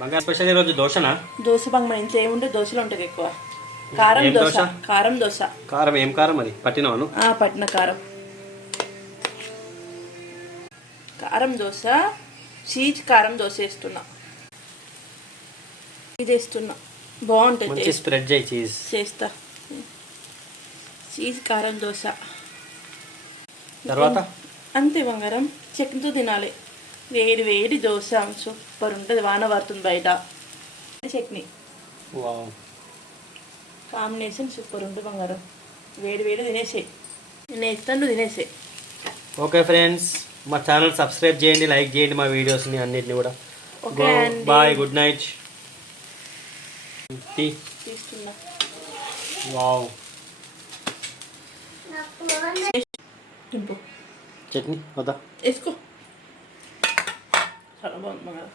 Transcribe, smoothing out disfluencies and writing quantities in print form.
బంగారు స్పెషల్ ఈరోజు దోశనా? దోశ మన ఇంట్లో ఏముంటే దోశలు ఉంటుంది ఎక్కువ. కారం దోశ. కారం దోశ. కారం ఏం కారం అది? పట్టినవాను? పట్టిన కారం. కారం దోశ, చీజ్ కారం దోశ వేస్తున్నా. ఇది వేస్తున్నా, బాగుంటుంది. స్ప్రెడ్ చేయి చీజ్. చేస్తా. చీజ్ కారం దోశ. తర్వాత అంతే బంగారం, చట్నీతో తినాలి. వేడి వేడి దోశ సూపర్ ఉంటుంది. వాన పడుతుంది బయట. చట్నీ కాంబినేషన్ సూపర్ ఉంటుంది బంగారం. వేడి వేడి తినేసేయి. నేను వేస్తాను, నువ్వు తినేసేయి. ఓకే ఫ్రెండ్స్, మా ఛానల్ సబ్స్క్రైబ్ చేయండి, లైక్ చేయండి మా వీడియోస్ని అన్నిటిని కూడా. Bye, good night. తీస్తున్నా. వావ్, తింపు. చట్నీ వద్దా? వేసుకో. చాలా బాగుంది బంగారం.